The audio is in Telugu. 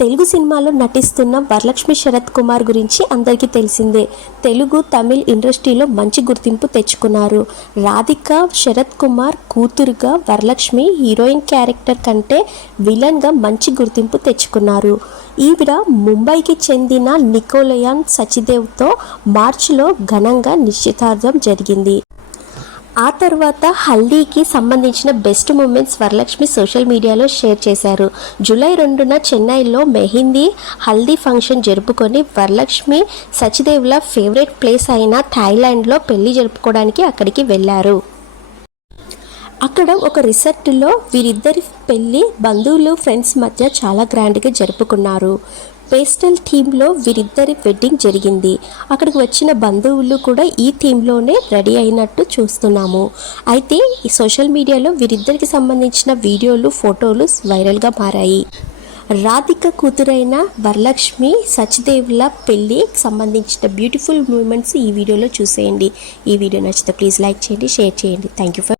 తెలుగు సినిమాలో నటిస్తున్న వరలక్ష్మి శరత్ కుమార్ గురించి అందరికీ తెలిసిందే. తెలుగు తమిళ్ ఇండస్ట్రీలో మంచి గుర్తింపు తెచ్చుకున్నారు. రాధిక శరత్ కుమార్ కూతురుగా వరలక్ష్మి హీరోయిన్ క్యారెక్టర్ కంటే విలన్గా మంచి గుర్తింపు తెచ్చుకున్నారు. ఈవిడ ముంబైకి చెందిన నికోలయాన్ సచిదేవ్తో మార్చిలో ఘనంగా నిశ్చితార్థం జరిగింది. ఆ తర్వాత హల్దీకి సంబంధించిన బెస్ట్ మూమెంట్స్ వరలక్ష్మి సోషల్ మీడియాలో షేర్ చేశారు. జూలై రెండున చెన్నైలో మెహిందీ హల్దీ ఫంక్షన్ జరుపుకొని వరలక్ష్మి సచిదేవ్ల ఫేవరెట్ ప్లేస్ అయిన థాయిలాండ్లో పెళ్ళి జరుపుకోవడానికి అక్కడికి వెళ్ళారు. అక్కడ ఒక రిసార్ట్లో వీరిద్దరి పెళ్ళి బంధువులు ఫ్రెండ్స్ మధ్య చాలా గ్రాండ్గా జరుపుకున్నారు. పేస్టల్ థీమ్లో వీరిద్దరి వెడ్డింగ్ జరిగింది. అక్కడికి వచ్చిన బంధువులు కూడా ఈ థీమ్లోనే రెడీ అయినట్టు చూస్తున్నాము. అయితే ఈ సోషల్ మీడియాలో వీరిద్దరికి సంబంధించిన వీడియోలు ఫోటోలు వైరల్గా మారాయి. రాధిక కూతురైన వరలక్ష్మి సచిదేవ్ల పెళ్ళికి సంబంధించిన బ్యూటిఫుల్ మూమెంట్స్ ఈ వీడియోలో చూసేయండి. ఈ వీడియో నచ్చితే ప్లీజ్ లైక్ చేయండి షేర్ చేయండి. Thank you for